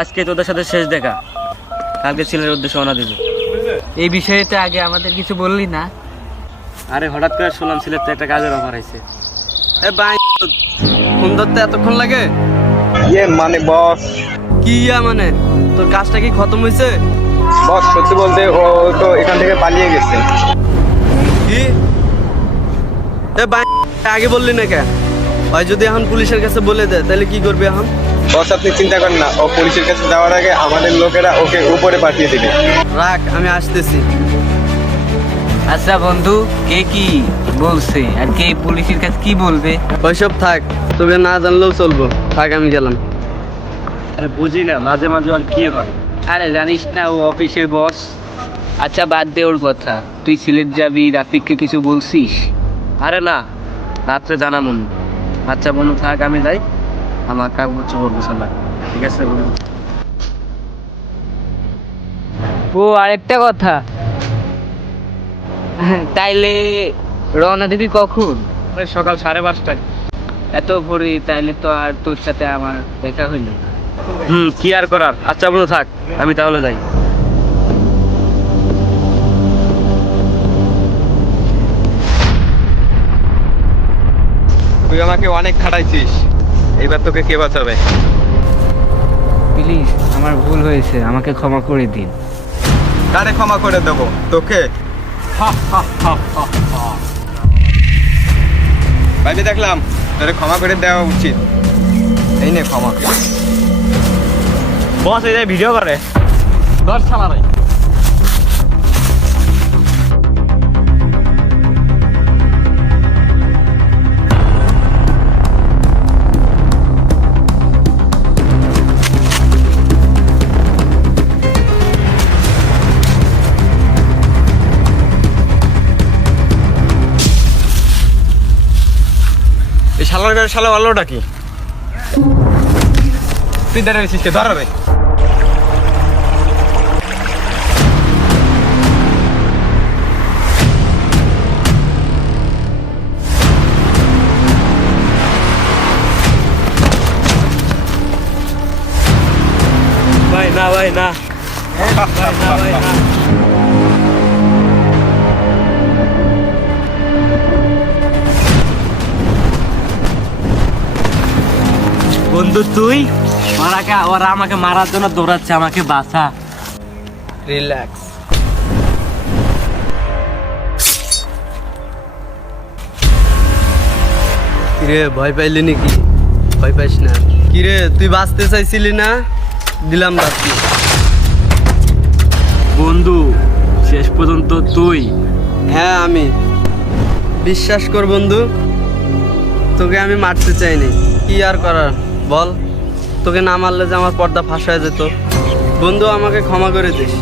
আজকে তোদের সাথে শেষ দেখা, কালকে ছেলের উদ্দেশ্যে রওনা দিবি। এই বিষয়টা আগে আমাদের কিছু বললি না? আরে হঠাৎ করে শুনলাম ছেলের তো একটা কাজের অফার আইছে। ফোন ধরতে এতক্ষণ লাগে? মানে বস, কি মানে তোর কাজটা কি খতম হয়েছে? বস সত্যি বলতে ও তো এখান থেকে পালিয়ে গেছে। কি আগে বললি না কেন? ভাই যদি এখন পুলিশের কাছে বলে দেয় তাহলে কি করবে এখন? বস আপনি চিন্তা করেন না, ও পুলিশের কাছে যাওয়ার আগে আমাদের লোকেরা ওকে উপরে পাঠিয়ে দিবে। রাখ, আমি আসতেছি। আচ্ছা বন্ধু, কে কি বলছে আর কে পুলিশের কাছে কি বলবে? ওইসব থাক, তোকে না জানলেও চলবো। থাক, আমি গেলাম। আরে বুঝি না মাঝে মাঝে আর কি হয়। আরে জানিস না ও অফিসের বস। আচ্ছা বাদ দে ওর কথা, তুই সিলেট যাবি, রাফিককে কিছু বলছিস? আরে না, রাত্রে জানানো। আচ্ছা বন্ধু থাক, আমি যাই, আমার কাজ হচ্ছে বলবো সালা। ঠিক আছে বন্ধু। ও আরেকটা কথা, তাইলে রওনা দিবি কখন? ওই সকাল 5:30টায়। এত ভোরে? তাইলে তো আর তোর সাথে আমার দেখা হইল না। কি আর করার। আচ্ছা বন্ধু থাক, আমি তাহলে যাই। তুই আমাকে অনেক খাটাইছিস, এইবার তোকে কে বাঁচাবে? প্লিজ, আমার ভুল হয়েছে, আমাকে ক্ষমা করে দিন। কারে ক্ষমা করে দেবো? তোকে? ভাবি দেখলাম তোরে ক্ষমা করে দেওয়া উচিত। এই নে ক্ষমা। বস এই যে ভিডিও করে। ধর শালা রে। এই শালার গায়ে শালা আলোটা কি? তুই দাঁড়িয়েছিস কে? ধরাবে। ভাই না, ভাই না, ভাই না, ভাই না। বন্ধু তুই ওরা আমাকে মারার জন্য দৌড়াচ্ছে, আমাকে বাঁচা। রিল্যাক্স। কিরে, ভয় পাইলি নাকি? ভয় পাইস না। কিরে, তুই বাঁচতে চাইছিলি না? দিলাম বাঁচি। বন্ধু শেষ পর্যন্ত তুই? হ্যাঁ আমি। বিশ্বাস কর বন্ধু, তোকে আমি মারতে চাইনি। কি আর করার বল? তোকে না মারলে যে আমার পর্দা ফাঁস হয়ে যেত। বন্ধু আমাকে ক্ষমা করে দিস।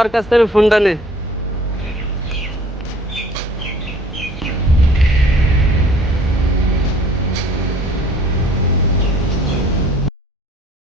ওর কাছ থেকে ফোনটা নে।